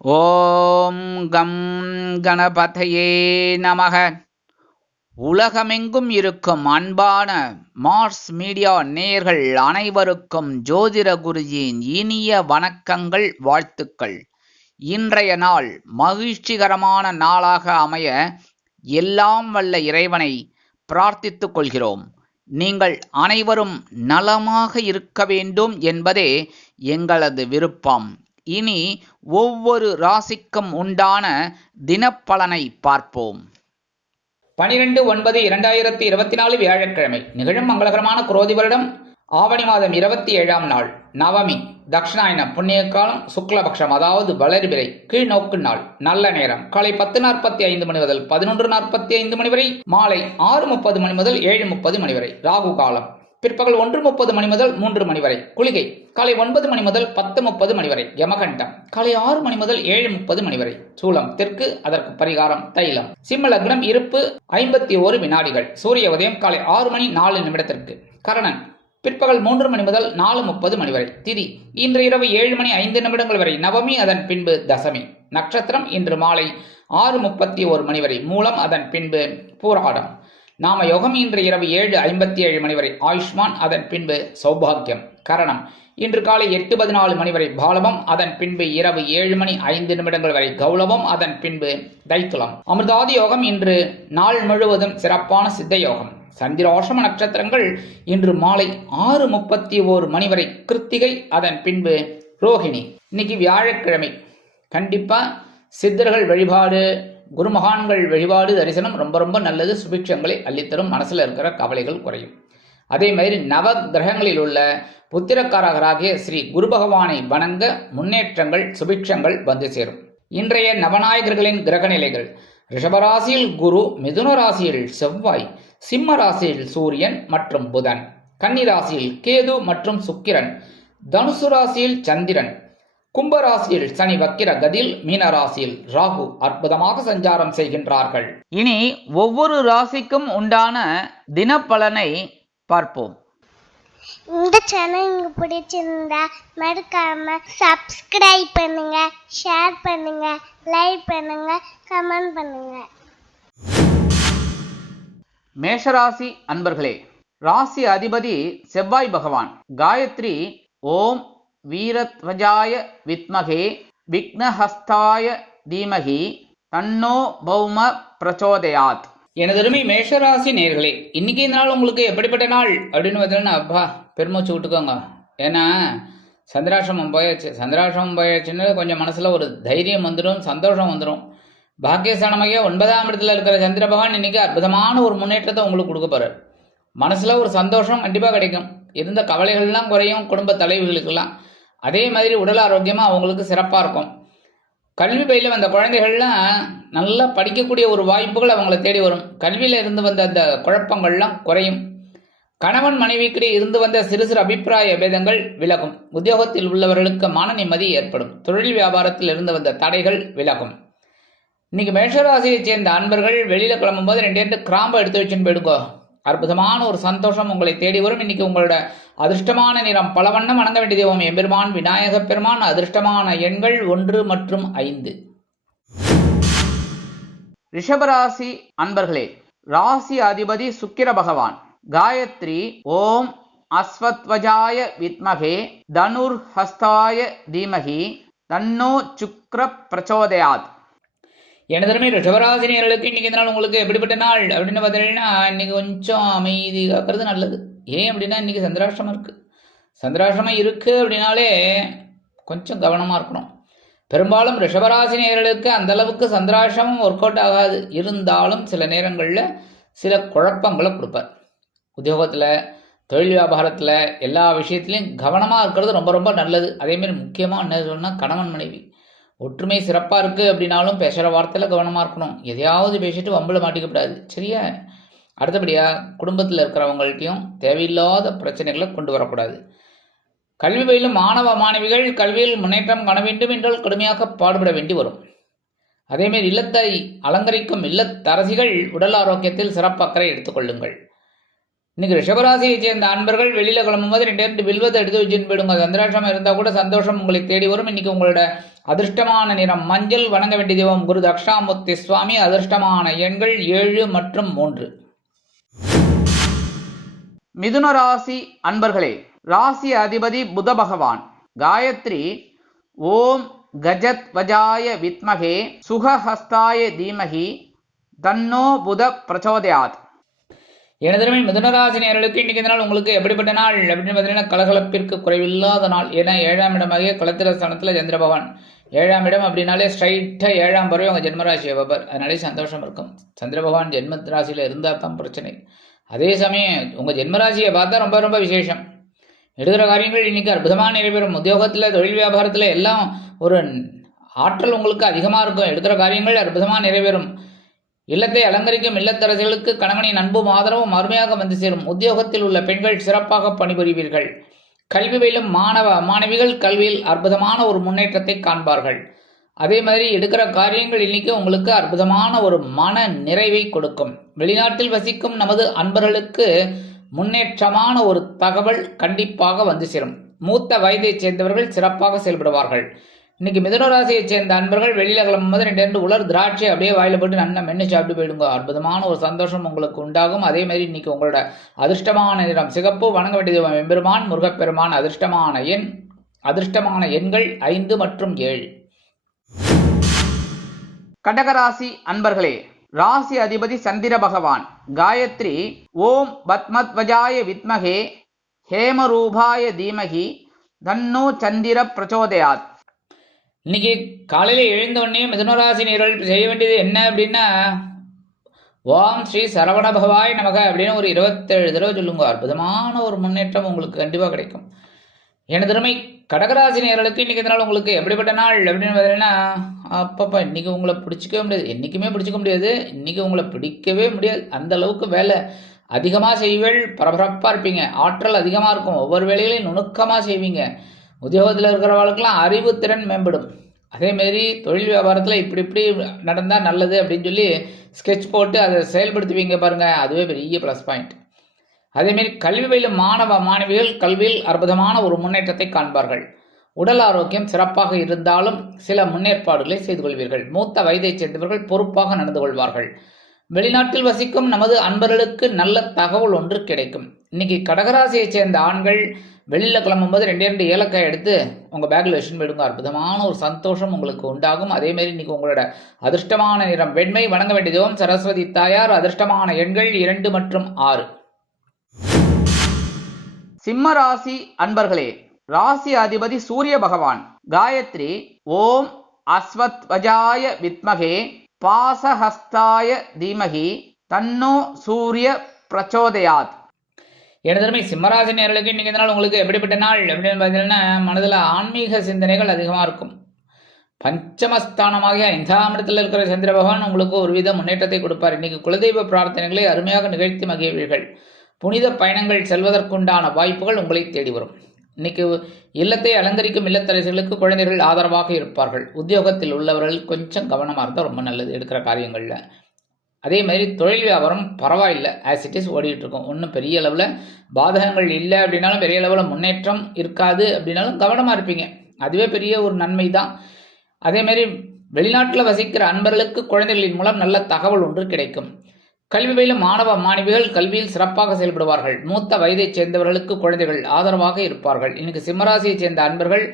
ஓம் come கணபதையே நமக. உலகமெங்கும் இருக்கும் அன்பான மார்ஸ் மீடியா நேயர்கள் அனைவருக்கும் ஜோதிட குருஜியின் இனிய வணக்கங்கள், வாழ்த்துக்கள். இன்றைய நாள் மகிழ்ச்சிகரமான நாளாக அமைய எல்லாம் வல்ல இறைவனை பிரார்த்தித்துக் கொள்கிறோம். நீங்கள் அனைவரும் நலமாக இருக்க வேண்டும் என்பதே எங்களது விருப்பம். இனி ஒவ்வொரு ராசிக்கும் உண்டான தினப்பலனை பார்ப்போம். 12/9/2024 வியாழக்கிழமை நிகழும் மங்களகரமான குரோதி வருடம் ஆவணி மாதம் 27ஆம் நாள் நவமி, தக்ஷணாயன புண்ணிய காலம், சுக்லபக்ஷம் அதாவது வளர்பிறை, கீழ்நோக்கு நாள். நல்ல நேரம் காலை 10:45 மணி முதல் 11:45 மணி வரை, மாலை 6:30 மணி முதல் 7:30 மணி வரை. ராகு காலம் பிற்பகல் 1:30 மணி முதல் 3 மணி வரை. குளிகை காலை 9 மணி முதல் 10:30 மணி வரை. யமகண்டம் காலை 6 மணி முதல் 7:30 மணி வரை. சூலம் தெற்கு, அதற்கு பரிகாரம் தைலம். சிம்ம லக்னம், இருப்பு 51 வினாடிகள். சூரிய உதயம் காலை 6 மணி 4 நிமிடத்திற்கு. கரணன் பிற்பகல் 3 மணி முதல் 4:30 மணி வரை. திதி இன்று இரவு 7 மணி 5 நிமிடங்கள் வரை. நவமி, அதன் பின்பு தசமி. நட்சத்திரம் இன்று மாலை 6:31 மணி வரை. மூலம், அதன் பின்பு பூராடம். நாம யோகம் இன்று இரவு 7:57 மணி வரை. ஆயுஷ்மான், அதன் பின்பு சௌபாகியம். கரணம் இன்று காலை 8:14 மணி வரை. பாலவம், அதன் பின்பு இரவு 7 மணி 5 நிமிடங்கள் வரை. கௌளவம், அதன் பின்பு தைத்துளம். அமிர்தாதி யோகம் இன்று நாள் முழுவதும் சிறப்பான சித்த யோகம். சந்திராஷ்டம நட்சத்திரங்கள் இன்று மாலை 6:31 மணி வரை. கிருத்திகை, அதன் பின்பு ரோஹிணி. இன்னைக்கு வியாழக்கிழமை. கண்டிப்பா சித்தர்கள் வழிபாடு, குருமகான்கள் வழிபாடு, தரிசனம் ரொம்ப ரொம்ப நல்லது. சுபிக்ஷங்களை அள்ளித்தரும். மனசுல இருக்கிற கவலைகள் குறையும். அதே மாதிரி நவ கிரகங்களில் உள்ள புத்திரக்காரகராகிய ஸ்ரீ குரு பகவானை வணங்க முன்னேற்றங்கள், சுபிக்ஷங்கள் வந்து சேரும். இன்றைய நவநாயகர்களின் கிரக நிலைகள்: ரிஷபராசியில் குரு, மிதுன ராசியில் செவ்வாய், சிம்ம ராசியில் சூரியன் மற்றும் புதன், கன்னி ராசியில் கேது மற்றும் சுக்கிரன், தனுசு ராசியில் சந்திரன், கும்பராசியில் சனி வக்கிர கதியில், மீனராசியில் ராகு அற்புதமாக சஞ்சாரம் செய்கின்றார்கள். இனி ஒவ்வொரு ராசிக்கும் உண்டான தினப்பலனை பார்ப்போம். இந்த சேனல் உங்களுக்கு பிடிச்சிருந்தா மறக்காம சப்ஸ்கிரைப் பண்ணுங்க, ஷேர் பண்ணுங்க, லைக் பண்ணுங்க, கமெண்ட் பண்ணுங்க. மேஷராசி அன்பர்களே, ராசி அதிபதி செவ்வாய் பகவான். காயத்ரி ஓம் வீரத்வஜாய வித்மகே விக்னஹஸ்தாய தீமகி தன்னோ பௌம பிரச்சோதயாத். எனதருமை மேஷராசி நேர்களே, இன்னைக்கு இந்த நாள் உங்களுக்கு எப்படிப்பட்ட நாள் அப்படின்னு பார்த்தீங்கன்னா, அப்பா பெருமூச்சு விட்டுக்கோங்க. ஏன்னா சந்திராசிரமம் போயாச்சு. சந்திராசிரமம் போயாச்சுன்னு கொஞ்சம் மனசில் ஒரு தைரியம் வந்துடும், சந்தோஷம் வந்துடும். பாக்கியஸ்தானமாக 9ஆம் இடத்துல இருக்கிற சந்திர பகவான் இன்னைக்கு அற்புதமான ஒரு முன்னேற்றத்தை உங்களுக்கு கொடுக்க போகிறார். மனசில் ஒரு சந்தோஷம் கண்டிப்பாக கிடைக்கும். இருந்த கவலைகள்லாம் குறையும் குடும்ப தலைவிகளுக்கெல்லாம். அதே மாதிரி உடல் ஆரோக்கியமாக அவங்களுக்கு சிறப்பாக இருக்கும். கல்வி பயில வந்த குழந்தைகள்லாம் நல்லா படிக்கக்கூடிய ஒரு வாய்ப்புகள் அவங்கள தேடி வரும். கல்வியில் இருந்து வந்த அந்த குழப்பங்கள்லாம் குறையும். கணவன் மனைவிக்கிடையே இருந்து வந்த சிறு சிறு அபிப்பிராய பேதங்கள் விலகும். உத்தியோகத்தில் உள்ளவர்களுக்கு மன நிம்மதி ஏற்படும். தொழில் வியாபாரத்தில் இருந்து வந்த தடைகள் விலகும். இன்னைக்கு மேஷராசியை சேர்ந்த அன்பர்கள் வெளியில் கிளம்பும்போது 2 கிராம்பை எடுத்து வச்சுன்னு போயிடுக்கோ. அற்புதமான ஒரு சந்தோஷம் உங்களை தேடி வரும். இன்னைக்கு உங்களோட அதிர்ஷ்டமான நிறம் பலவண்ணம். வணங்க வேண்டிய தெய்வம் எம்பெருமான் விநாயக பெருமான். அதிர்ஷ்டமான எண்கள் 1 மற்றும் 5. ரிஷபராசி அன்பர்களே, ராசி அதிபதி சுக்கிர பகவான். காயத்ரி ஓம் அஸ்வத்வஜாய வித்மகே தனுர்ஹஸ்தாய தீமகி தன்னோ சுக்ர பிரச்சோதயாத். எனதருமை ரிஷபராசினியர்களுக்கு இன்னைக்கு இந்த நாள் உங்களுக்கு எப்படிப்பட்ட நாள் அப்படின்னு பார்த்தீங்கன்னா, இன்னைக்கு கொஞ்சம் அமைதி காக்கிறது நல்லது. ஏன் அப்படின்னா இன்னைக்கு சந்திராஷ்டிரமம் இருக்குது. சந்திராஷ்டிரமம் இருக்குது அப்படின்னாலே கொஞ்சம் கவனமாக இருக்கணும். பெரும்பாலும் ரிஷபராசினியர்களுக்கு அந்தளவுக்கு சந்திராஷ்டிரமம் ஒர்க் அவுட் ஆகாது. இருந்தாலும் சில நேரங்களில் சில குழப்பங்களை கொடுப்பார். உத்தியோகத்தில், தொழில் வியாபாரத்தில், எல்லா விஷயத்துலையும் கவனமாக இருக்கிறது ரொம்ப ரொம்ப நல்லது. அதேமாரி முக்கியமாக என்ன சொல்லணும்னா, கணவன் மனைவி ஒற்றுமை சிறப்பாக இருக்குது அப்படின்னாலும் பேசுகிற வார்த்தையில் கவனமாக இருக்கணும். எதையாவது பேசிட்டு வம்பில் மாட்டிக்கப்படாது, சரியா? அடுத்தபடியாக குடும்பத்தில் இருக்கிறவங்கள்ட்டையும் தேவையில்லாத பிரச்சனைகளை கொண்டு வரக்கூடாது. கல்வி பயிலும் மாணவ மாணவிகள் கல்வியில் முன்னேற்றம் காண வேண்டும் என்றால் கடுமையாக பாடுபட வேண்டி வரும். அதேமாரி இல்லத்தை அலங்கரிக்கும் இல்லத்தரசிகள் உடல் ஆரோக்கியத்தில் சிறப்பு அக்கறை எடுத்துக்கொள்ளுங்கள். இன்னைக்கு ரிஷபராசியை சேர்ந்த அன்பர்கள் வெளியில் கிளம்பும்போது 2 வில்வத்தை எடுத்து வச்சுன்னு போயிடுங்க. சந்திராஷ்டிரமம் இருந்தால் கூட சந்தோஷம் உங்களை தேடி வரும். இன்னைக்கு உங்களோட அதிர்ஷ்டமான நிறம் மஞ்சள். வணங்க வேண்டிய தெய்வம் குரு தக்ஷாமூர்த்தி சுவாமி. அதிர்ஷ்டமான எண்கள் 7 மற்றும் 3. மிதுன ராசி அன்பர்களே, ராசி அதிபதி புத பகவான். காயத்ரி ஓம் கஜத் வஜாய வித்மகே சுகஹஸ்தாய தீமகி தன்னோ புத பிரச்சோதயாத். எனதருமை மிதுனராசி நேயர்களுக்கு இன்னைக்கு இந்த நாள் உங்களுக்கு எப்படிப்பட்ட நாள் அப்படின்னு பார்த்தீங்கன்னா கலகலப்பிற்கு குறைவில்லாத நாள். ஏன்னா 7ஆம் இடமாகிய களத்திரஸ்தானத்தில் சந்திர பகவான். 7ஆம் இடம் அப்படின்னாலே ஸ்ட்ரைட்டாக 7ஆம் பறவை உங்கள் ஜென்மராசியை வைப்பார். அதனாலே சந்தோஷம் இருக்கும். சந்திர பகவான் ஜென்ம ராசியில் இருந்தால் தான் பிரச்சனை. அதே சமயம் உங்கள் ஜென்மராசியை பார்த்தா ரொம்ப ரொம்ப விசேஷம். எடுக்கிற காரியங்கள் இன்னைக்கு அற்புதமாக நிறைவேறும். உத்தியோகத்தில், தொழில் வியாபாரத்தில் எல்லாம் ஒரு ஆற்றல் உங்களுக்கு அதிகமாக இருக்கும். எடுக்கிற காரியங்கள் அற்புதமாக நிறைவேறும். இல்லத்தை அலங்கரிக்கும் இல்லத்தரசிகளுக்கு கணவனின் அன்பும் ஆதரவும் அருமையாக வந்து சேரும். உத்தியோகத்தில் உள்ள பெண்கள் சிறப்பாக பணிபுரிவீர்கள். கல்வி பயிலும் மாணவிகள் கல்வியில் அற்புதமான ஒரு முன்னேற்றத்தை காண்பார்கள். அதே மாதிரி எடுக்கிற காரியங்கள் இன்னைக்கு உங்களுக்கு அற்புதமான ஒரு மன நிறைவை கொடுக்கும். வெளிநாட்டில் வசிக்கும் நமது அன்பர்களுக்கு முன்னேற்றமான ஒரு தகவல் கண்டிப்பாக வந்து சேரும். மூத்த வயதைச் சேர்ந்தவர்கள் சிறப்பாக செயல்படுவார்கள். இன்னைக்கு மிதுன ராசியைச் சேர்ந்த அன்பர்கள் வெளியில கிளம்பும்போது 2 உலர் திராட்சை அப்படியே வாயில போட்டு நல்லா மென்று சாப்பிட்டு போயிடுங்க. அற்புதமான ஒரு சந்தோஷம் உங்களுக்கு உண்டாகும். அதே மாதிரி இன்னைக்கு உங்களோட அதிர்ஷ்டமான நிறம் சிகப்பு. வணங்க வேண்டியது எம்பெருமான் முருகப்பெருமான். அதிர்ஷ்டமான எண்கள் 5 மற்றும் 7. கடகராசி அன்பர்களே, ராசி அதிபதி சந்திர பகவான். காயத்ரி ஓம் பத்மத்வஜாய வித்மகே ஹேமரூபாய தீமகி தன்னோ சந்திர பிரச்சோதயாத். இன்னைக்கு காலையில் எழுந்தவுடனே மிதுனராசி நேயர்கள் செய்ய வேண்டியது என்ன அப்படின்னா, ஓம் ஸ்ரீ சரவண பவாய் நமக அப்படின்னு ஒரு 27 தடவை சொல்லுங்க. அற்புதமான ஒரு முன்னேற்றம் உங்களுக்கு கண்டிப்பாக கிடைக்கும். எனது திறமை கடகராசி நேயர்களுக்கு இன்னைக்கு இதனால் உங்களுக்கு எப்படிப்பட்ட நாள் அப்படின்னு பார்த்தீங்கன்னா, அப்பப்பா இன்னைக்கு உங்களை பிடிச்சிக்கவே முடியாது. என்றைக்குமே பிடிச்சிக்க முடியாது. இன்னைக்கு உங்களை பிடிக்கவே முடியாது. அந்த அளவுக்கு வேலை அதிகமாக செய்வீர்கள். பரபரப்பாக இருப்பீங்க. ஆற்றல் அதிகமாக இருக்கும். ஒவ்வொரு வேலைகளையும் நுணுக்கமாக செய்வீங்க. உத்தியோகத்தில் இருக்கிறவர்களுக்கெல்லாம் அறிவு திறன் மேம்படும். அதேமாரி தொழில் வியாபாரத்தில் இப்படி நடந்தால் நல்லது அப்படின்னு சொல்லி ஸ்கெட்ச் போட்டு அதை செயல்படுத்துவீங்க பாருங்கள். அதுவே பெரிய ப்ளஸ் பாயிண்ட். அதேமாரி கல்வி பயிலும் மாணவிகள் கல்வியில் அற்புதமான ஒரு முன்னேற்றத்தை காண்பார்கள். உடல் ஆரோக்கியம் சிறப்பாக இருந்தாலும் சில முன்னேற்பாடுகளை செய்து கொள்வீர்கள். மூத்த வயதைச் சேர்ந்தவர்கள் பொறுப்பாக நடந்து கொள்வார்கள். வெளிநாட்டில் வசிக்கும் நமது அன்பர்களுக்கு நல்ல தகவல் ஒன்று கிடைக்கும். இன்னைக்கு கடகராசியைச் சேர்ந்த ஆண்கள் வெளியில் கிளம்பும்போது 2 ஏலக்காய் எடுத்து உங்கள் பேக்கில் வச்சுன்னு போயிடுங்க. அற்புதமான ஒரு சந்தோஷம் உங்களுக்கு உண்டாகும். அதேமாரி இன்னைக்கு உங்களோட அதிர்ஷ்டமான நிறம் வெண்மை. வணங்க வேண்டியதும் சரஸ்வதி தாயார். அதிர்ஷ்டமான எண்கள் 2 மற்றும் 6. சிம்ம ராசி அன்பர்களே, ராசி அதிபதி சூரிய பகவான். காயத்ரி ஓம் அஸ்வத்வஜாய வித்மகே பாசஹஸ்தாய தீமகி தன்னோ சூரிய பிரச்சோதயாத். எனதருமை சிம்மராசி நேயர்களுக்கு இன்னைக்கு இந்த நாள் உங்களுக்கு எப்படிப்பட்ட நாள் அப்படின்னு பார்த்தீங்கன்னா, மனதில் ஆன்மீக சிந்தனைகள் அதிகமாக இருக்கும். பஞ்சமஸ்தானமாகிய 5ஆம் இடத்தில் இருக்கிற சந்திர பகவான் உங்களுக்கு ஒருவித முன்னேற்றத்தை கொடுப்பார். இன்னைக்கு குலதெய்வ பிரார்த்தனைகளை அருமையாக நிகழ்த்தி மகிழ்வீர்கள். புனித பயணங்கள் செல்வதற்குண்டான வாய்ப்புகள் உங்களை தேடி வரும். இன்னைக்கு இல்லத்தை அலங்கரிக்கும் இல்லத்தரசிகளுக்கு குழந்தைகள் ஆதரவாக இருப்பார்கள். உத்தியோகத்தில் உள்ளவர்கள் கொஞ்சம் கவனமாக இருந்தால் ரொம்ப நல்லது எடுக்கிற காரியங்களில். அதே மாதிரி தொழில் வியாபாரம் பரவாயில்லை, ஆஸ் இட் இஸ் ஓடிட்டு இருக்கும். ஒன்றும் பெரிய அளவில் பாதகங்கள் இல்லை அப்படின்னாலும், பெரிய அளவில் முன்னேற்றம் இருக்காது அப்படின்னாலும் கவனமாக இருப்பீங்க. அதுவே பெரிய ஒரு நன்மை தான். அதேமாரி வெளிநாட்டில் வசிக்கிற அன்பர்களுக்கு குழந்தைகளின் மூலம் நல்ல தகவல் ஒன்று கிடைக்கும். கல்வி பயிலும் மாணவிகள் கல்வியில் சிறப்பாக செயல்படுவார்கள். மூத்த வயதைச் சேர்ந்தவர்களுக்கு குழந்தைகள் ஆதரவாக இருப்பார்கள். இன்னைக்கு சிம்மராசியைச் சேர்ந்த அன்பர்கள்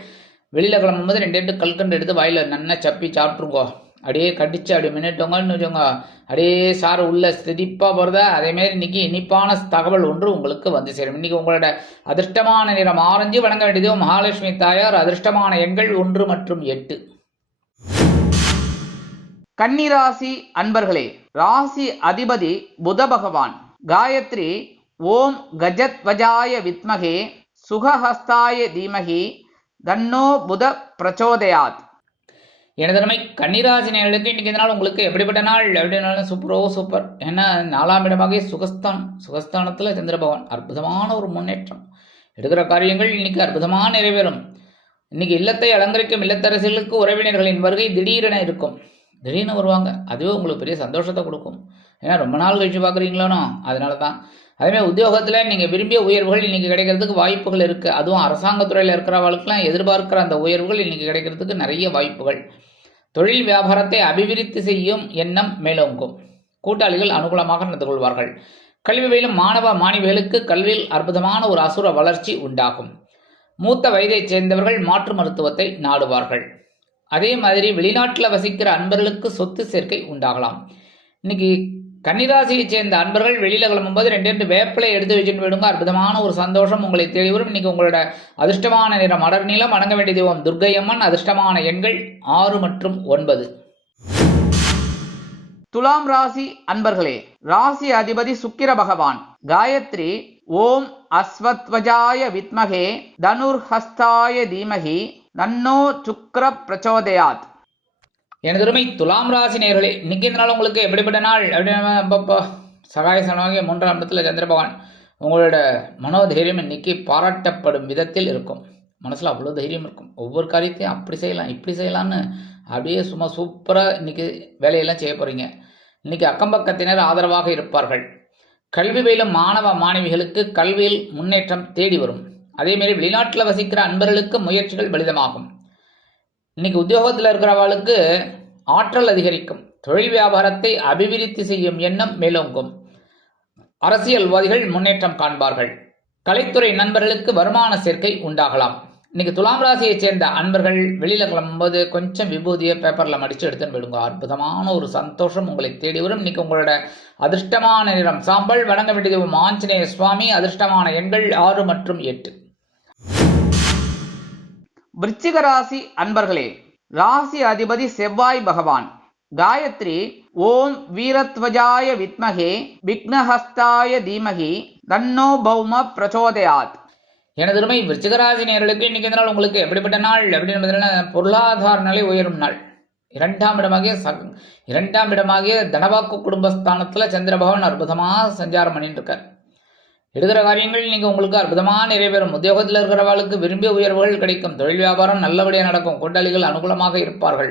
வெளியில் கிளம்பும்போது 2 கல்கண்டு எடுத்து வாயில் நன்னா சப்பி சாப்பிட்ருங்கோ. அப்படியே கடிச்சு அப்படியே மின்னிட்டோங்கன்னு வச்சோங்க. அப்படியே சாறு உள்ள சிரிப்பாக போகிறதா. அதேமாரி இன்னைக்கு இனிப்பான தகவல் ஒன்று உங்களுக்கு வந்து சேரும். இன்னைக்கு உங்களோட அதிர்ஷ்டமான நிறம் ஆரஞ்சு. வணங்க வேண்டியது மகாலட்சுமி தாயார். அதிர்ஷ்டமான எண்கள் 1 மற்றும் 8. கன்னிராசி அன்பர்களே, ராசி அதிபதி புத பகவான். காயத்ரி ஓம் கஜத்வஜாய வித்மகே சுகஹஸ்தாய தீமகி தன்னோ புத பிரச்சோதயாத். எனதருமை கன்னிராசி நேயர்களுக்கு இன்னைக்கு இந்த நாள் உங்களுக்கு எப்படிப்பட்ட நாள் அப்படின்னாலும் சூப்பர். ஏன்னா 4ஆம் இடமாக சுகஸ்தானத்தில் சந்திர பகவான். அற்புதமான ஒரு முன்னேற்றம். எடுக்கிற காரியங்கள் இன்னைக்கு அற்புதமாக நிறைவேறும். இன்னைக்கு இல்லத்தை அலங்கரிக்கும் இல்லத்தரசிகளுக்கு உறவினர்களின் வருகை திடீரென இருக்கும். திடீர்னு வருவாங்க. அதுவே உங்களுக்கு பெரிய சந்தோஷத்தை கொடுக்கும். ஏன்னா ரொம்ப நாள் கழிச்சு பார்க்குறீங்களானோ, அதனால தான். அதேமாதிரி உத்தியோகத்தில் நீங்கள் விரும்பிய உயர்வுகள் இன்றைக்கி கிடைக்கிறதுக்கு வாய்ப்புகள் இருக்குது. அதுவும் அரசாங்கத்துறையில் இருக்கிறவர்களுக்கெல்லாம் எதிர்பார்க்குற அந்த உயர்வுகள் இன்றைக்கி கிடைக்கிறதுக்கு நிறைய வாய்ப்புகள். தொழில் வியாபாரத்தை அபிவிருத்தி செய்யும் எண்ணம் மேலோங்கும். கூட்டாளிகள் அனுகூலமாக நடந்து கொள்வார்கள். கல்வி பயிலும் மாணவ மாணவிகளுக்கு கல்வியில் அற்புதமான ஒரு அசுர வளர்ச்சி உண்டாகும். மூத்த வயதைச் சேர்ந்தவர்கள் மாற்று மருத்துவத்தை நாடுவார்கள். அதே மாதிரி வெளிநாட்டில் வசிக்கிற அன்பர்களுக்கு சொத்து சேர்க்கை உண்டாகலாம். இன்னைக்கு கன்னிராசியைச் சேர்ந்த அன்பர்கள் வெளியில் கிளம்பும்போது 2 வேப்பிலை எடுத்து வச்சுட்டு போயிடுங்க. அற்புதமான ஒரு சந்தோஷம் உங்களை தேடி வரும். இன்னைக்கு உங்களோட அதிர்ஷ்டமான நிறம் அடர் நீளம். வணங்க வேண்டிய தெய்வம் துர்க்கையம்மன். அதிர்ஷ்டமான எண்கள் 6 மற்றும் 9. துலாம் ராசி அன்பர்களே, ராசி அதிபதி சுக்கிர பகவான். காயத்ரி ஓம் அஸ்வத்வஜாய வித்மகே தனுர்ஹஸ்தாய தீமகி தன்னோ சுக்ர பிரச்சோதயாத். எனதுமை துலாம் ராசி நேயர்களே, இன்னைக்கு இந்த நாள் உங்களுக்கு எப்படிப்பட்ட நாள் அப்படின்னா, சகாய சனமாகிய 3ஆம் இடத்துல சந்திர பகவான். உங்களோட மனோதைரியம் இன்னைக்கு பாராட்டப்படும் விதத்தில் இருக்கும். மனசில் அவ்வளோ தைரியம் இருக்கும். ஒவ்வொரு காரியத்தையும் அப்படி செய்யலாம் இப்படி செய்யலான்னு அப்படியே சும்மா சூப்பராக இன்னைக்கு வேலையெல்லாம் செய்ய போகிறீங்க. இன்னைக்கு அக்கம்பக்கத்தினர் ஆதரவாக இருப்பார்கள். கல்வி பயிலும் மாணவ மாணவிகளுக்கு கல்வியில் முன்னேற்றம் தேடி வரும். அதேமாரி வெளிநாட்டில் வசிக்கிற அன்பர்களுக்கு முயற்சிகள் பலிதமாகும். இன்னைக்கு உத்தியோகத்தில் இருக்கிறவர்களுக்கு ஆற்றல் அதிகரிக்கும். தொழில் வியாபாரத்தை அபிவிருத்தி செய்யும் எண்ணம் மேலோங்கும். அரசியல்வாதிகள் முன்னேற்றம் காண்பார்கள். கலைத்துறை நண்பர்களுக்கு வருமான சேர்க்கை உண்டாகலாம். இன்னைக்கு துலாம் ராசியைச் சேர்ந்த அன்பர்கள் வெளியில் கிளம்பும்போது கொஞ்சம் விபூதியை பேப்பரில் மடித்து எடுத்துன்னு போயிடுங்க. அற்புதமான ஒரு சந்தோஷம் உங்களை தேடி வரும். இன்னைக்கு உங்களோட அதிர்ஷ்டமான நிறம் சாம்பல். வணங்க வேண்டியது ஆஞ்சநேய சுவாமி. அதிர்ஷ்டமான எண்கள் 6 மற்றும் 8. விருச்சிக ராசி அன்பர்களே, ராசி அதிபதி செவ்வாய் பகவான். காயத்ரி ஓம் வீரத்வஜாய வித்மகே விக்னஹஸ்தாய தீமகி தன்னோ பௌம பிரச்சோதயாத். எனது உரிமை விருச்சிகராசி நேயர்களுக்கு இன்னைக்கு இந்த நாள் உங்களுக்கு எப்படிப்பட்ட நாள் அப்படின்னு பார்த்தீங்கன்னா, பொருளாதார நிலை உயரும் நாள். 2ஆம் இடமாகிய தனவாக்கு குடும்பஸ்தானத்தில் சந்திர பகவான் அற்புதமாக சஞ்சாரம் பண்ணிட்டு இருக்கார். எடுக்கிற காரியங்கள் இன்னைக்கு உங்களுக்கு அற்புதமாக நிறைவேறும். உத்தியோகத்தில் இருக்கிறவர்களுக்கு விரும்பிய உயர்வுகள் கிடைக்கும். தொழில் வியாபாரம் நல்லபடியாக நடக்கும். கூட்டாளிகள் அனுகூலமாக இருப்பார்கள்.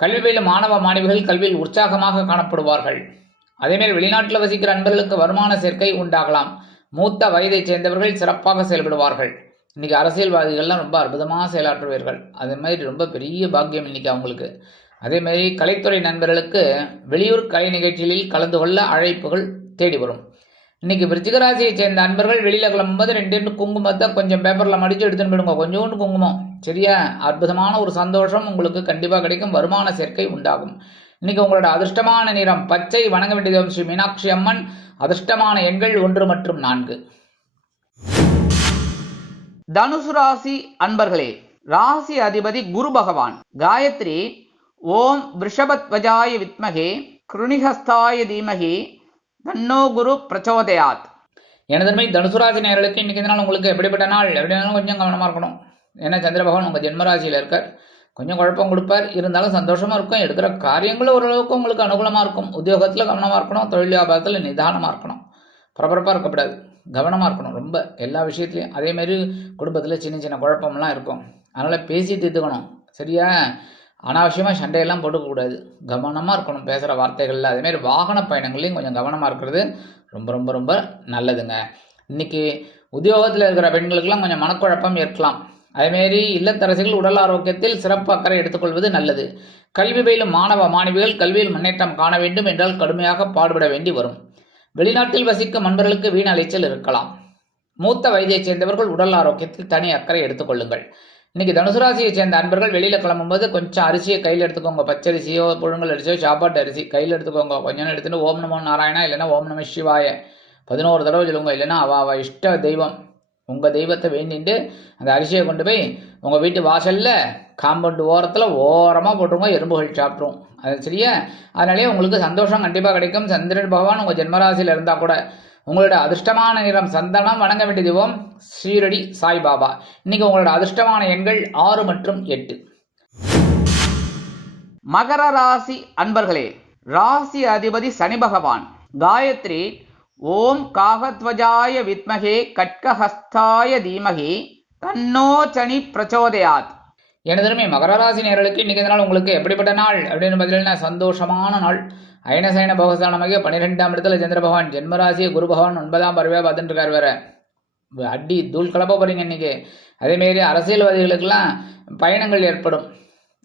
கல்வி பயிலும் மாணவ மாணவிகள் கல்வியில் உற்சாகமாக காணப்படுவார்கள். அதேமாதிரி வெளிநாட்டில் வசிக்கிற அன்பர்களுக்கு வருமான சேர்க்கை உண்டாகலாம். மூத்த வயதைச் சேர்ந்தவர்கள் சிறப்பாக செயல்படுவார்கள். இன்னைக்கு அரசியல்வாதிகள்லாம் ரொம்ப அற்புதமாக செயலாற்றுவீர்கள். அதே மாதிரி ரொம்ப பெரிய பாக்கியம் இன்னைக்கு அவங்களுக்கு. அதேமாதிரி கலைத்துறை நண்பர்களுக்கு வெளியூர் கலை நிகழ்ச்சிகளில் கலந்து கொள்ள அழைப்புகள் தேடி வரும். இன்னைக்கு விருச்சிகராசியை சேர்ந்த அன்பர்கள் வெளியில் கிளம்பும்போது 2 குங்குமத்தை கொஞ்சம் பேப்பரில் மடித்து எடுத்துன்னு போயிடுங்க. கொஞ்சோண்டு குங்குமம், சரியா? அற்புதமான ஒரு சந்தோஷம் உங்களுக்கு கண்டிப்பாக கிடைக்கும். வருமான சேர்க்கை உண்டாகும். இன்னைக்கு உங்களோட அதிர்ஷ்டமான நிறம் பச்சை. வணங்க வேண்டியது ஸ்ரீ மீனாட்சி அம்மன். அதிர்ஷ்டமான எண்கள் 1 மற்றும் 4. தனுசு ராசி அன்பர்களே, ராசி அதிபதி குரு பகவான். காயத்ரி ஓம் விருஷபத்வஜாய வித்மகே கிருணிஹஸ்தாய தீமகி தன்னோ குரு பிரச்சோதயாத். எனதுமை தனுசுராசி நேயர்களுக்கு இன்னைக்கு இந்த நாள் உங்களுக்கு எப்படிப்பட்ட நாள் எப்படினாலும் கொஞ்சம் கவனமாக இருக்கணும். ஏன்னா சந்திர பகவான் உங்கள் ஜென்மராசியில் இருக்கார். கொஞ்சம் குழப்பம் கொடுப்பார். இருந்தாலும் சந்தோஷமாக இருக்கும். எடுக்கிற காரியங்களும் ஓரளவுக்கு உங்களுக்கு அனுகூலமாக இருக்கும். உத்தியோகத்தில் கவனமாக இருக்கணும். தொழில் வியாபாரத்தில் நிதானமாக இருக்கணும். பரபரப்பாக இருக்கக்கூடாது. கவனமாக இருக்கணும் ரொம்ப எல்லா விஷயத்துலையும். அதேமாரி குடும்பத்தில் சின்ன சின்ன குழப்பம்லாம் இருக்கும். அதனால் பேசி தீர்த்துக்கணும், சரியா? அனாவசியமாக சண்டையெல்லாம் போட்டுக்கக்கூடாது. கவனமாக இருக்கணும் பேசுகிற வார்த்தைகளில். அதேமாரி வாகன பயணங்கள்லையும் கொஞ்சம் கவனமாக இருக்கிறது ரொம்ப ரொம்ப ரொம்ப நல்லதுங்க. இன்றைக்கி உத்தியோகத்தில் இருக்கிற பெண்களுக்கெல்லாம் கொஞ்சம் மனக்குழப்பம் ஏற்கலாம். அதேமாரி இல்லத்தரசிகள் உடல் ஆரோக்கியத்தில் சிறப்பு அக்கறை எடுத்துக்கொள்வது நல்லது. கல்வி பயிலும் மாணவ மாணவிகள் கல்வியில் முன்னேற்றம் காண வேண்டும் என்றால் கடுமையாக பாடுபட வேண்டி வரும். வெளிநாட்டில் வசிக்கும் நண்பர்களுக்கு வீண் அலைச்சல் இருக்கலாம். மூத்த வயதைச் சேர்ந்தவர்கள் உடல் ஆரோக்கியத்தில் தனி அக்கறை எடுத்துக்கொள்ளுங்கள். இன்னைக்கு தனுசு ராசியை சேர்ந்த அன்பர்கள் வெளியில் கிளம்பும்போது கொஞ்சம் அரிசியை கையில் எடுத்துக்கோங்க. பச்சரிசியோ புழுங்கல் அரிசியோ சாப்பாட்டு அரிசி கையில் எடுத்துக்கோங்க. கொஞ்சம் எடுத்துகிட்டு ஓம் நமோ நாராயணா இல்லைன்னா ஓம் நம சிவாய 11 தடவை சொல்லுங்க. இல்லைன்னா அவ இஷ்ட தெய்வம் உங்கள் தெய்வத்தை வேண்டிட்டு அந்த அரிசியை கொண்டு போய் உங்கள் வீட்டு வாசலில் காம்பவுண்டு ஓரமாக போட்டுருங்க. எறும்புகள் சாப்பிட்ரும். அது சரியா? அதனாலேயே உங்களுக்கு சந்தோஷம் கண்டிப்பாக கிடைக்கும். சந்திரன் பகவான் உங்கள் ஜென்மராசியில் இருந்தால் கூட உங்களோட அதிர்ஷ்டமான நிறம் சந்தனம். வணங்க வேண்டிய தெய்வம் ஸ்ரீரடி சாய்பாபா. இன்னைக்கு உங்களோட அதிர்ஷ்டமான எண்கள் 6 மற்றும் 8. மகர ராசி அன்பர்களே, ராசி அதிபதி சனி பகவான். காயத்ரி ஓம் காகத்வஜாய வித்மகே கட்கஹஸ்தாய தீமகி தன்னோ சனி பிரச்சோதயாத். எனதுமே மகர ராசி நேயர்களுக்கு இன்னைக்கு நாள் உங்களுக்கு எப்படிப்பட்ட நாள் அப்படின்னு பார்த்தீங்கன்னா சந்தோஷமான நாள். அயனசயன போகஸ்தானமாக 12ஆம் இடத்துல சந்திர பகவான், ஜென்மராசியை குரு பகவான் 9ஆம் பருவா பார்த்துட்டு இருக்கார். வேற அடி தூள் கலப்ப போறீங்க இன்னைக்கு. அதேமாரி அரசியல்வாதிகளுக்கெல்லாம் பயணங்கள் ஏற்படும்.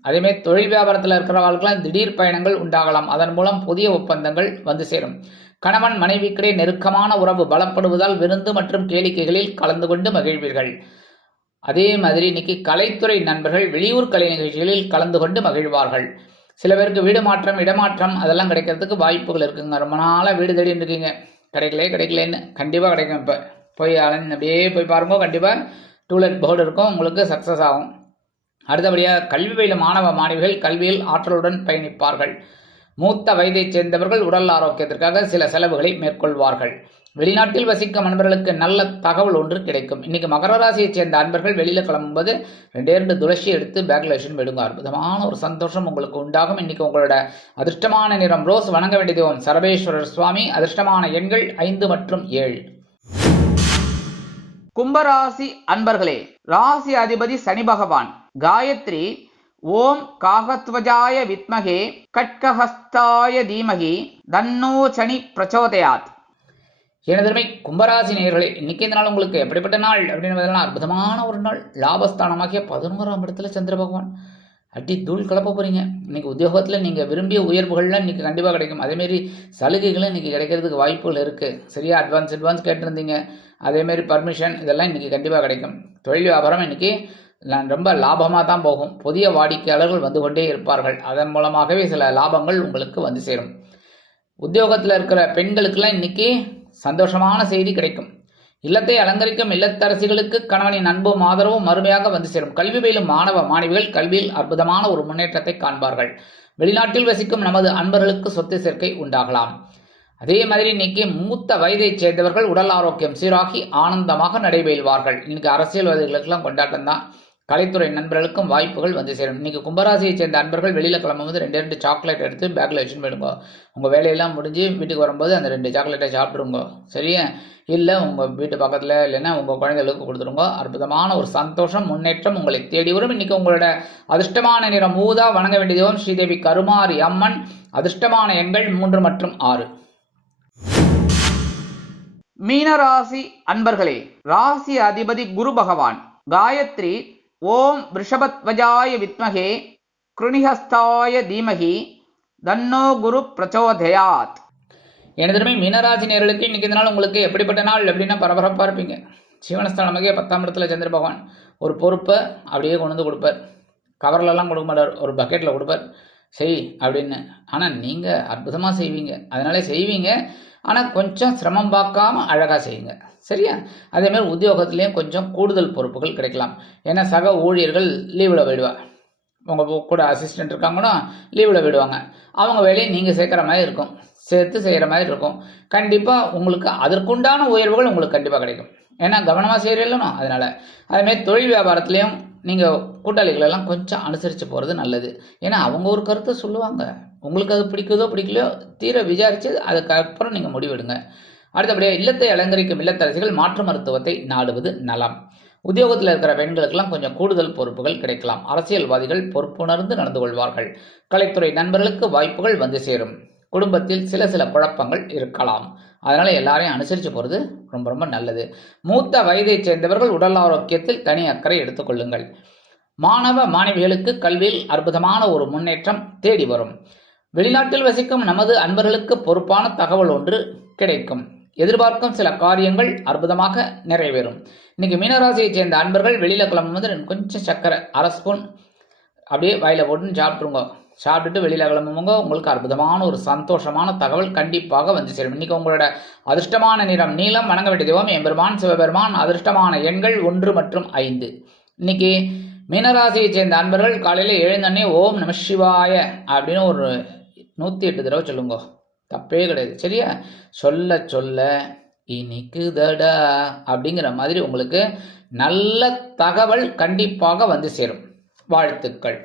அதேமாரி தொழில் வியாபாரத்தில் இருக்கிறவர்களுக்கெல்லாம் திடீர் பயணங்கள் உண்டாகலாம். அதன் மூலம் புதிய ஒப்பந்தங்கள் வந்து சேரும். கணவன் மனைவிக்கிடையே நெருக்கமான உறவு பலப்படுவதால் விருந்து மற்றும் கேளிக்கைகளில் கலந்து கொண்டு மகிழ்வீர்கள். அதே மாதிரி இன்னைக்கு கலைத்துறை நண்பர்கள் வெளியூர் கலை நிகழ்ச்சிகளில் கலந்து கொண்டு மகிழ்வார்கள். சில பேருக்கு வீடு மாற்றம், இடமாற்றம் அதெல்லாம் கிடைக்கிறதுக்கு வாய்ப்புகள் இருக்குங்க. ரொம்ப நாளாக வீடு தேடின்னு இருக்கீங்க, கிடைக்கலன்னு கண்டிப்பாக கிடைக்கும். இப்போ போய் அப்படியே போய் பாருங்க, கண்டிப்பாக டூலெட் போர்டு இருக்கும், உங்களுக்கு சக்ஸஸ் ஆகும். அடுத்தபடியாக கல்வி பயிலும் மாணவ மாணவிகள் கல்வியில் ஆற்றலுடன் பயணிப்பார்கள். மூத்த வயதைச் சேர்ந்தவர்கள் உடல் ஆரோக்கியத்திற்காக சில செலவுகளை மேற்கொள்வார்கள். வெளிநாட்டில் வசிக்கும் அன்பர்களுக்கு நல்ல தகவல் ஒன்று கிடைக்கும். இன்னைக்கு மகர ராசியைச் சேர்ந்த அன்பர்கள் வெளியில் கிளம்பும்போது 2 துளசி எடுத்து பேக்கில் வச்சுன்னு விடுங்க. அற்புதமான ஒரு சந்தோஷம் உங்களுக்கு உண்டாகும். இன்னைக்கு உங்களோட அதிர்ஷ்டமான நிறம் ரோஸ். வணங்க வேண்டிய தெய்வம் சரபேஸ்வரர் சுவாமி. அதிர்ஷ்டமான எண்கள் 5 மற்றும் 7. கும்பராசி அன்பர்களே, ராசி அதிபதி சனி பகவான். காயத்ரி ஓம் காகத்வஜாய வித்மகே கட்கஹஸ்தாய தீமகி தன்னோ சனி பிரச்சோதயாத். எனதருமை கும்பராசி நேயர்களே, இன்னைக்கு இந்த நாள் உங்களுக்கு எப்படிப்பட்ட நாள் அப்படின்னு பார்த்தீங்கன்னா அற்புதமான ஒரு நாள். லாபஸ்தானமாகிய 11ஆம் இடத்துல சந்திர பகவான். அடி தூள் கலப்ப போறீங்க. இன்னைக்கு உத்தியோகத்தில் நீங்கள் விரும்பிய உயர்வுகள்லாம் இன்னைக்கு கண்டிப்பாக கிடைக்கும். அதேமாரி சலுகைகளும் இன்னைக்கு கிடைக்கிறதுக்கு வாய்ப்புகள் இருக்குது. சரியா அட்வான்ஸ் கேட்டிருந்தீங்க, அதேமாரி பர்மிஷன் இதெல்லாம் இன்னைக்கு கண்டிப்பாக கிடைக்கும். தொழில் வியாபாரம் இன்னைக்கு ரொம்ப லாபமாக தான் போகும். புதிய வாடிக்கையாளர்கள் வந்து கொண்டே இருப்பார்கள். அதன் மூலமாகவே சில லாபங்கள் உங்களுக்கு வந்து சேரும். உத்தியோகத்தில் இருக்கிற பெண்களுக்கெல்லாம் இன்னைக்கு சந்தோஷமான செய்தி கிடைக்கும். இல்லத்தை அலங்கரிக்கும் இல்லத்தரசிகளுக்கு கணவனின் அன்பும் ஆதரவும் மறுமையாக வந்து சேரும். கல்வி பயிலும் மாணவ மாணவிகள் கல்வியில் அற்புதமான ஒரு முன்னேற்றத்தை காண்பார்கள். வெளிநாட்டில் வசிக்கும் நமது அன்பர்களுக்கு சொத்து சேர்க்கை உண்டாகலாம். அதே மாதிரி இன்னைக்கு மூத்த வயதைச் சேர்ந்தவர்கள் உடல் ஆரோக்கியம் சீராகி ஆனந்தமாக நடைபெறுவார்கள். இன்னைக்கு அரசியல்வாதிகளுக்கெல்லாம் கொண்டாட்டம் தான். கலைத்துறை நண்பர்களுக்கும் வாய்ப்புகள் வந்து சேரும். இன்னைக்கு கும்பராசியை சேர்ந்த அன்பர்கள் வெளியில் கிளம்பும்போது 2 சாக்லேட் எடுத்து பேக்கில் வச்சுன்னு போயிடுங்க. உங்கள் வேலையெல்லாம் முடிஞ்சு வீட்டுக்கு வரும்போது அந்த 2 சாக்லேட்டை சாப்பிட்ருங்க. சரியா? இல்லை உங்கள் வீட்டு பக்கத்தில் இல்லைன்னா உங்கள் குழந்தைகளுக்கு கொடுத்துருங்க. அற்புதமான ஒரு சந்தோஷம் முன்னேற்றம் உங்களை தேடி வரும். இன்னைக்கு உங்களோட அதிர்ஷ்டமான நிறம் ஊதா. வணங்க வேண்டிய தெய்வம் ஸ்ரீதேவி கருமாரி அம்மன். அதிர்ஷ்டமான எண்கள் 3 மற்றும் 6. மீனராசி அன்பர்களே, ராசி அதிபதி குரு பகவான். காயத்ரி ஓம் ரிஷபத்வஜாய வித்மகே கிருணிஹஸ்தாய தீமகி தன்னோ குரு பிரச்சோதயாத். எனதுமே மீனராசி நேயர்களுக்கு இன்னைக்கு இந்த நாள் உங்களுக்கு எப்படிப்பட்ட நாள் அப்படின்னா பரபரப்பாக இருப்பீங்க. ஜீவனஸ்தானமாக 10ஆம் இடத்துல சந்திர பகவான். ஒரு பொறுப்பை அப்படியே கொண்டு வந்து கொடுப்பார். கவர்லெல்லாம் கொடுக்க மாட்டார், ஒரு பக்கெட்டில் கொடுப்பார். செய் அப்படின்னு. ஆனால் நீங்கள் அற்புதமாக செய்வீங்க. அதனால செய்வீங்க, ஆனால் கொஞ்சம் சிரமம் பார்க்காம அழகாக செய்யுங்க. சரியா? அதேமாதிரி உத்தியோகத்துலேயும் கொஞ்சம் கூடுதல் பொறுப்புகள் கிடைக்கலாம். ஏன்னா சக ஊழியர்கள் லீவில் போயிடுவா. உங்கள் கூட அசிஸ்டண்ட் இருக்காங்கன்னா லீவில் போயிடுவாங்க. அவங்க வேலையை நீங்கள் சேர்க்குற மாதிரி இருக்கும், சேர்த்து செய்கிற மாதிரி இருக்கும். கண்டிப்பாக உங்களுக்கு அதற்குண்டான உயர்வுகள் உங்களுக்கு கண்டிப்பாக கிடைக்கும். ஏன்னா கவனமாக செய்கிறீங்களோ அதனால். அதேமாதிரி தொழில் வியாபாரத்துலேயும் நீங்கள் கூட்டாளிகளெல்லாம் கொஞ்சம் அனுசரித்து போகிறது நல்லது. ஏன்னா அவங்க ஒரு கருத்தை சொல்லுவாங்க, உங்களுக்கு அது பிடிக்குதோ பிடிக்கலையோ தீர விசாரித்து அதுக்கப்புறம் நீங்கள் முடிவெடுங்க. அடுத்தபடியாக இல்லத்தை அலங்கரிக்கும் இல்லத்தரசிகள் மாற்று மருத்துவத்தை நாடுவது நலம். உத்தியோகத்தில் இருக்கிற பெண்களுக்கெல்லாம் கொஞ்சம் கூடுதல் பொறுப்புகள் கிடைக்கலாம். அரசியல்வாதிகள் பொறுப்புணர்ந்து நடந்து கொள்வார்கள். கலைத்துறை நண்பர்களுக்கு வாய்ப்புகள் வந்து சேரும். குடும்பத்தில் சில குழப்பங்கள் இருக்கலாம். அதனால் எல்லாரையும் அனுசரித்து போகிறது ரொம்ப ரொம்ப நல்லது. மூத்த வயதைச் சேர்ந்தவர்கள் உடல் ஆரோக்கியத்தில் தனி அக்கறை எடுத்துக்கொள்ளுங்கள். மாணவ மாணவிகளுக்கு கல்வியில் அற்புதமான ஒரு முன்னேற்றம் தேடி வரும். வெளிநாட்டில் வசிக்கும் நமது அன்பர்களுக்கு பொறுப்பான தகவல் ஒன்று கிடைக்கும். எதிர்பார்க்கும் சில காரியங்கள் அற்புதமாக நிறைவேறும். இன்னைக்கு மீனராசியைச் சேர்ந்த அன்பர்கள் வெளியில் கிளம்பும்போது கொஞ்சம் சர்க்கரை 1/2 ஸ்பூன் அப்படியே வாயில் போட்டுன்னு சாப்பிட்ருங்க. சாப்பிட்டுட்டு வெளியில் கிளம்பும்போங்க. உங்களுக்கு அற்புதமான ஒரு சந்தோஷமான தகவல் கண்டிப்பாக வந்து சேரும். இன்னைக்கு உங்களோட அதிர்ஷ்டமான நிறம் நீலம். வணங்க வேண்டிய தெய்வம் எம்பெருமான் சிவபெருமான். அதிர்ஷ்டமான எண்கள் 1 மற்றும் 5. இன்னைக்கு மீனராசியைச் சேர்ந்த அன்பர்கள் காலையில் எழுந்தோடனே ஓம் நம சிவாய அப்படின்னு ஒரு 108 தடவை சொல்லுங்க. தப்பே கிடையாது. சரியா? சொல்ல சொல்ல இனிக்குதடா அப்படிங்கிற மாதிரி உங்களுக்கு நல்ல தகவல் கண்டிப்பாக வந்து சேரும். வாழ்த்துக்கள்.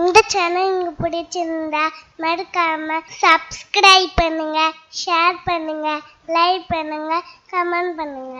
இந்த சேனல் உங்களுக்கு பிடிச்சிருந்தா மறக்காம சப்ஸ்கிரைப் பண்ணுங்க, ஷேர் பண்ணுங்க, லைக் பண்ணுங்க, கமெண்ட் பண்ணுங்க.